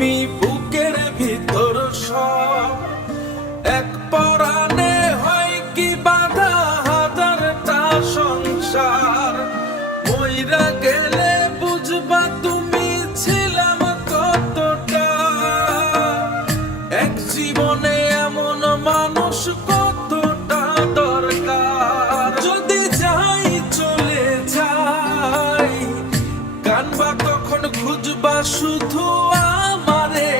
তুমি বুকের ভিতর সব এক পরাণে হয় কি বাধা হাজারটা সংসার মইরা গেলে বুঝবা তুমি ছিলাম কতটা এক জীবনে এমন মানুষ কতটা দরকার যদি যাই চলে যাই কানবা তখন খুঁজবা শুধু আমারে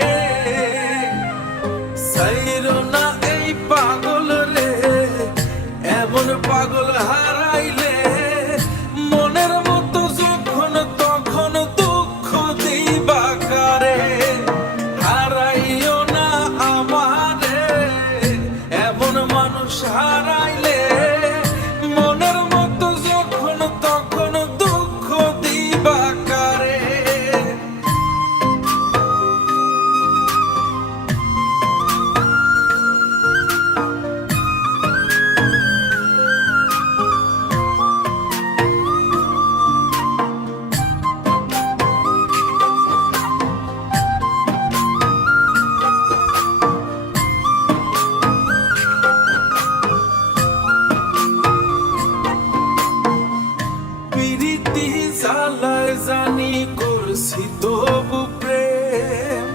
সাইরো না এই পাগল রে এমন পাগল হারাইলে মনের মতো যখন তখন দুঃখ দিবা কারে হারাইও না আমারে এমন মানুষ হারাইলে মনের মতো যখন তখন দুঃখ দিবা কারে প্রীতি জ্বালায় জানি করছি তবু প্রেম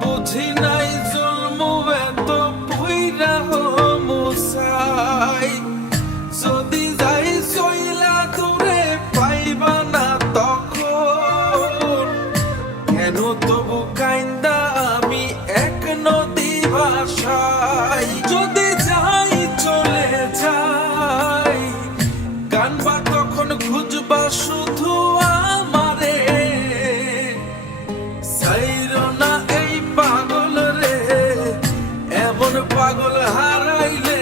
বুঝি নাই জন্ম এত পুইরা মুসাই যদি যাই চইলা দূরে পাইবা না তখন কেন তবু কাইন্দা আমি এক নদী ভাষাই যদি যাই চলে যাই কানবা তখন খুঁজবা শুধু আমারে সাইরো না এই পাগল রে এমন পাগল হারাইলে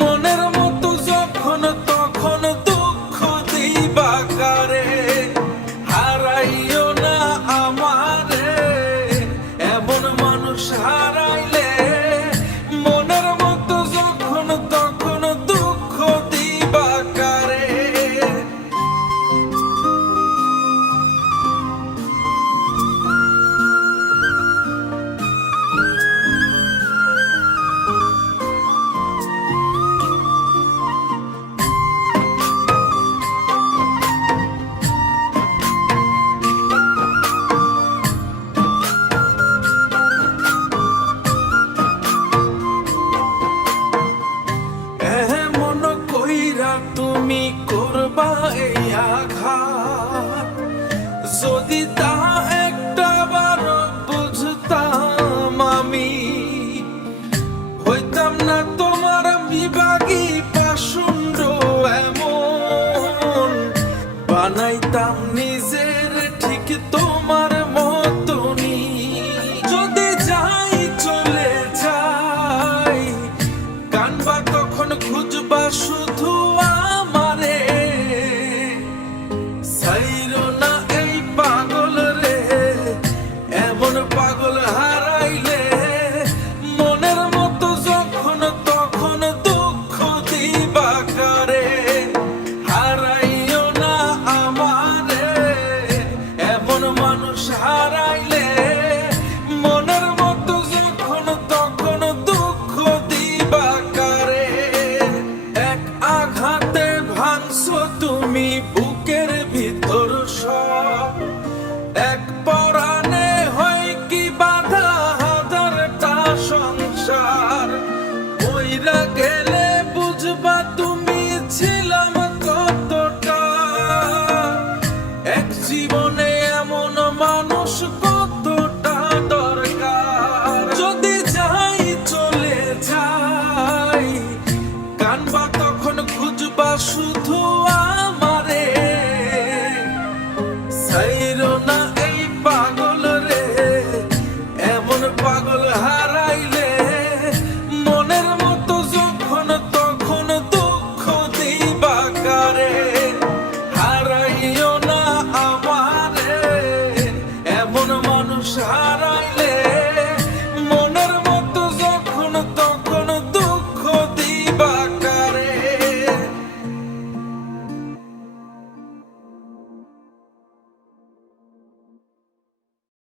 মনের মতো যখন তখন দুঃখ দিবা কারে হারাইও না আমারে এমন মানুষ হারাইলে মনের মতো যখন তখন দুঃখ দিবা কারে এমন কইরা তুমি করবা এই আঘাত যদি তা একটা বার বুঝতাম আমি হইতাম না তোমার বিভাগী পাশুন্ড এমন বানাইতাম নিজের ঠিক তোমার মতনই যদি যাই চলে যাই কানবা তখন খুঁজবা শুধু আমারে সাইরো না এই পাগল রে এমন পাগল হারাইলে মনের মতো যখন তখন দুঃখ দিবা কারে হারাইও না আমারে এমন মানুষ হারাইলে মনের মতো যখন তখন দুঃখ দিবা কারে এক আঘাতে ভাঙছো তুমি বুকের ভিতর সব এক পরাণে হয় কি বাধা হাজারটা সংসার মইরা গেলে বুঝবা তুমি ছিলাম কতটা এক জীবনে এমন মানুষ কতটা দরকার যদি যাই চলে যাই কানবা তখন খুঁজবা শুধু